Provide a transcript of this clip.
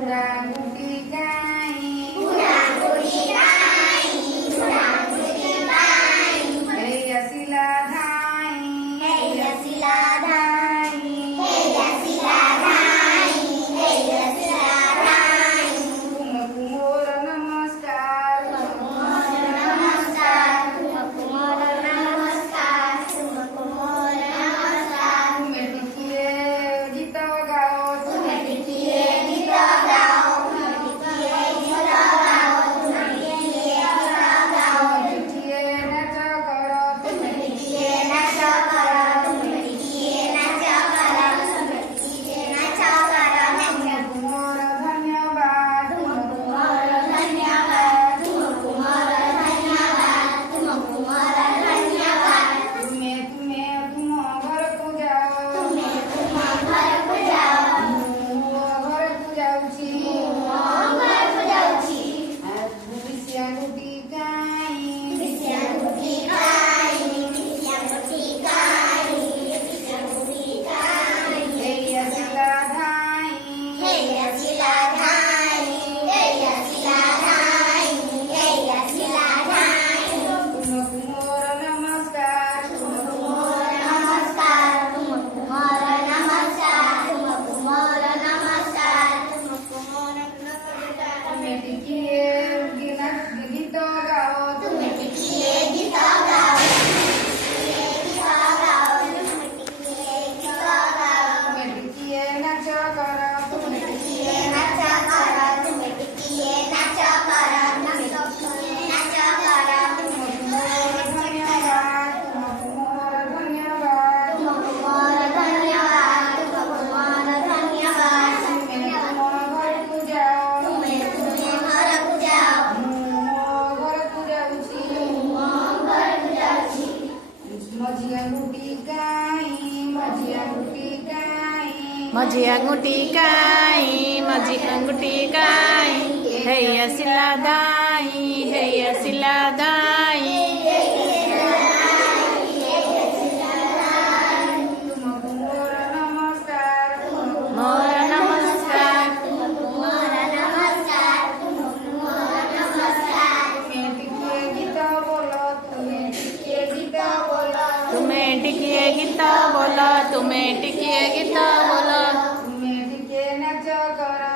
गुटी गाई शिला धाई तुमको मोर नमस्कार तुम्हें टिकिए गीत गाओ तुम्हें टिकिए नाच करो तुमको मोर धन्यवाद तुम्हें तुम घर को जाओ घर को जाऊची विषया गुटी गाई शिला धाई तुमको मोर नमस्कार तुम्हें टिकिए गीत गाओ तुम्हें टिकिए नाच करो तुमको मोर धन्यवाद तुम्हें तुम घर को जाओ घर को जाऊची मझिया गुटी गाई मझी अंगूठी काई हैया शिला दाई तुमको मोर नमस्कार मोर नमस्कार तुम्हें टिकिए गीत बोलो तुम्हें टिकिए गीत बोलो तुम्हें टिकिए नाच करो